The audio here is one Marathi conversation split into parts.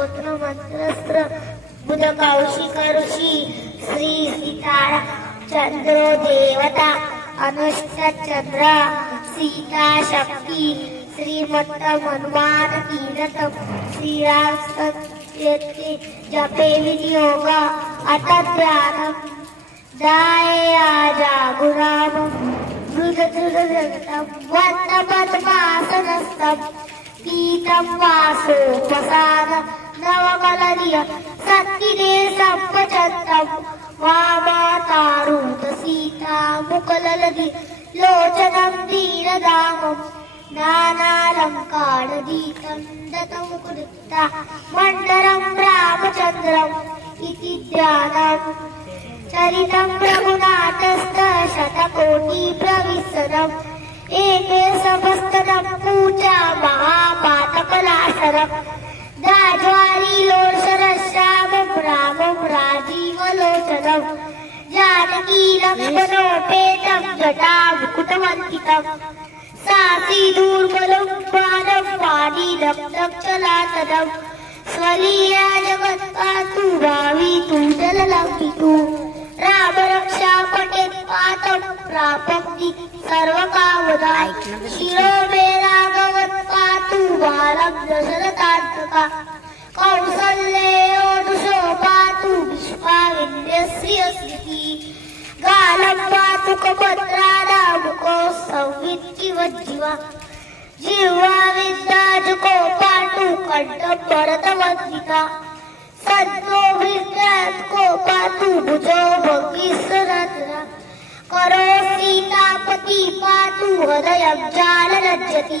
गोत्र मंत्रस्त्र बुध कौशिक ऋषी श्री सीतारा चंद्रो देवता अनुष्ठ चंद्र सीता शक्ती श्रीमंत हनुमान तीरथ श्रीराम सत्यते जपे विनियोग आता ध्यानम। दाया जागुराम मृदृदृदृतं वन्दपद्मासनस्थं पीतं वासोपसाद। वामाता सीता मुकललधि लोचनं धीरदाम दतौ कृत्ता मण्डलं रामचन्द्रम् इति ध्यानम् चरितं रघुनाथस्तशतकोटि प्रविशरम् एते समस्तनं पूजा महापातकलासरम् दाज्वाली लोषरश्यामं रामं राजीवलोचनम्। जानकी लक्ष्मणोपेतं जटा मुकुटवन्तितम् सासि दुर्बलं बाणं वाणी लब्धक्षलातनम् स्वलीया जगत्पातु भावितु जललम्बितु राम रक्षा पटेत पातं प्रापक्ति सर्वकामदाय शिरो बालं दशरथात्मका कौसल्येयोनुषो पातु विश्वाविन्यश्रियस्मिति गालं पातु कपत्रादामुको संवित्तिवज्जिवा जिह्वा विद्याजुको पाटु कण्ठं भरतवन्दिता सद्यो विद्यात्को पातु भुजो भङ्गिस्ररत्न करो सीतापति पातु हृदयं जालरज्यति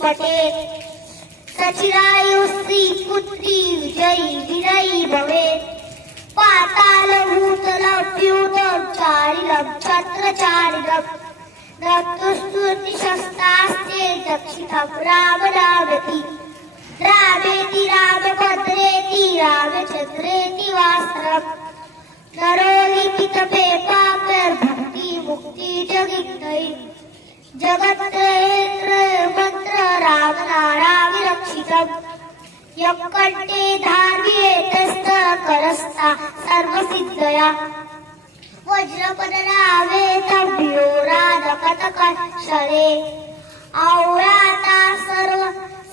सुकृती पटे सचिरायुस्त्री पुत्री विजयी विनयी भवेत् पातालभूतलभ्यूतं चारिलं छत्रचारिणम् नक्तुस्तुतिशस्तास्ते राम रामनामति रामेति रामभद्रेति रामचन्द्रेति वासरम्। नरो लिपितपे पापेर्भक्ति मुक्ति जगित्तै जगत्त्रयेत्र यः कण्ठे धार्म्येतस्त करस्था सर्वसिद्धया। वज्रपदनावेतभ्यो राधकतकशरे औराता सर्व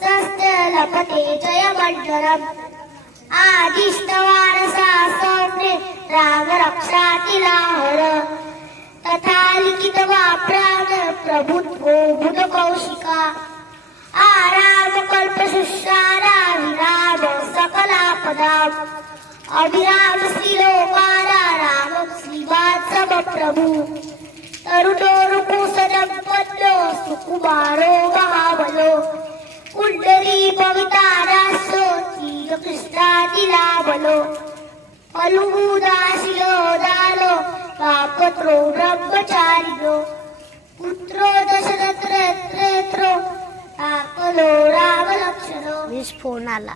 सस्यलपते जयमण्डलम् आदिष्टवारसा सौम्ये रामरक्षातिलाहर तथा लिखितमाप्राण प्रभुत्वो बुधकौशिका अभिराम श्रीलोकाला राम श्रीवात्सव प्रभु तरुणोरुकुसलं पद्लो सुकुमारो महाबलो कुण्डली पवितारासो कृष्णादिलाबलो फलुदाशिलो दालो पापत्रो ब्रह्मचारिणो पुत्रो दशरथ्रेत्रो तापलो रामलक्षणो वीस फोन आला.